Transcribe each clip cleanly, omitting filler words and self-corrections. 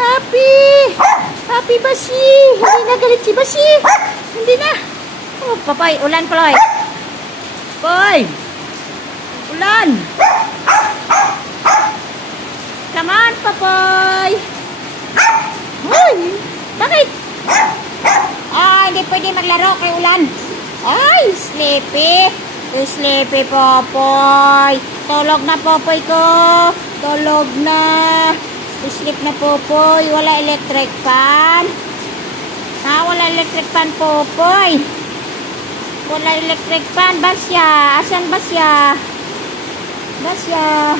Happy! Happy Basi! Hindi na galit si Basi! Hindi na! Oh, Popoy, ulan Popoy! Poy! Ulan! Come on, Popoy! Uy! Bakit? Hindi pwede maglaro kay ulan. Ay, sleepy! Sleepy, Popoy! Tulog na, Popoy ko! Tulog na! Sleep na, Popoy. Wala electric fan. Wala electric fan, Popoy. Wala electric fan. Basya. Asan Basya? Basya.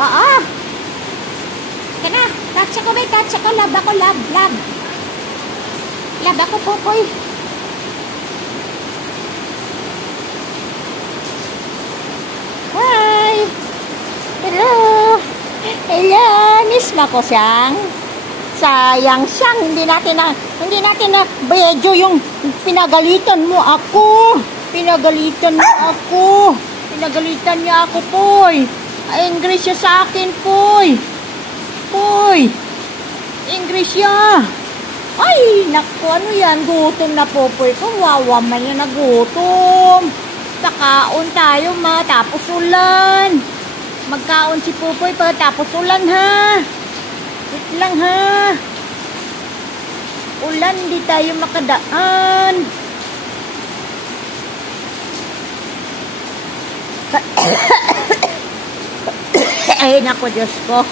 Oo. Kana. Touch ako, may touch ako. Love ako, love. Love ako, Popoy. Hi! Hello! Hello! Miss mo ko siyang? Sayang siyang. Hindi natin na video yung pinagalitan mo ako. Pinagalitan niya ako, Poy. Angry siya sa akin, Poy. Poy! Angry siya. Ay, naku, ano yan? Gutom na, Popoy. Kawawa man yan na gutom. Kakaon tayo tapos ulan. Magkaon si Popoy tapos ulan ha. Wait lang ha. Ulan, di tayo makadaan. Ay, naku, Diyos ko.